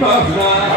Baba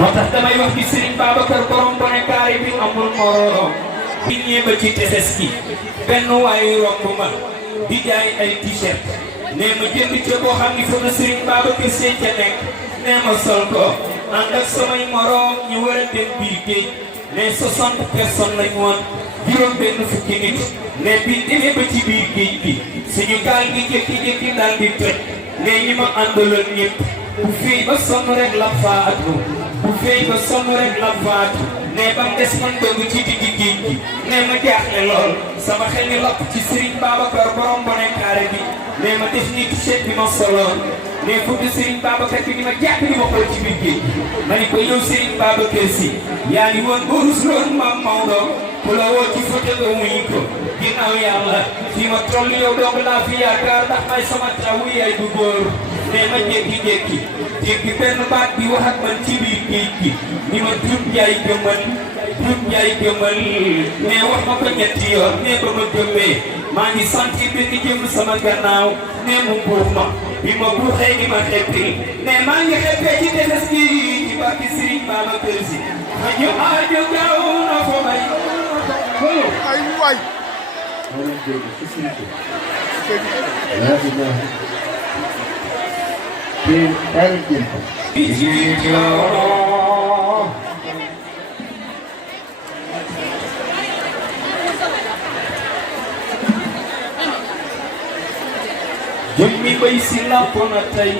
motax damay wax ci Serigne Babacar borom boné carré bi amul moro bi ñëba ci tesseski ben way romb ma di jaay ay t-shirt né ma jënd ci bo xamni fa Serigne Babacar sé ci nek né ma sol ko and ak samay moro ñu wara dem biir geej né 60 personnes lañ won juroom benn fukki nit né bi démé ba ci biir geej bi suñu gaal gi jékki-jékki dal di toj né ñi ma andaloon ñepp bu fi ba son rek la faatu bu fey ba son rek la faatu né bam dess man dëgg ci diggi geej gi né ma jaaxle lool sama xel ni lopp ci Serigne Babacar borom boné carré bi né ma def ni t-shirt bi ma soloon né fu di Serigne Babacar bi ni ma jàpp ni ma xool ci biir geej ma ni ko yow Serigne Babacar si yaa ngi woon ba rusloon Maam Maodo ku la woo ci photo ba muy ko ginnaaw yàlla fi ma toll yow dong laa fi yaakaar ndax may sama tawu yaay bu góor né ma jékki-jékki jékki benn baat bi wax ak man ci biir géej gi ni ma Diop Ndiaye gëmal né wax ma ko ñetti yoon né ba ma gëmmee maa ngi sentir benn jëm sama gannaaw né mu buux ma bi ma buuxee ni ma xeppi né maa ngi xeppee ci tefes gi ci barki Serigne Babacar Si ma ñu aajo gaaw na ko may ay waay jëmmi bay si làpp na tey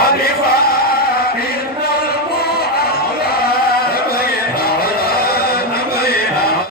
Hare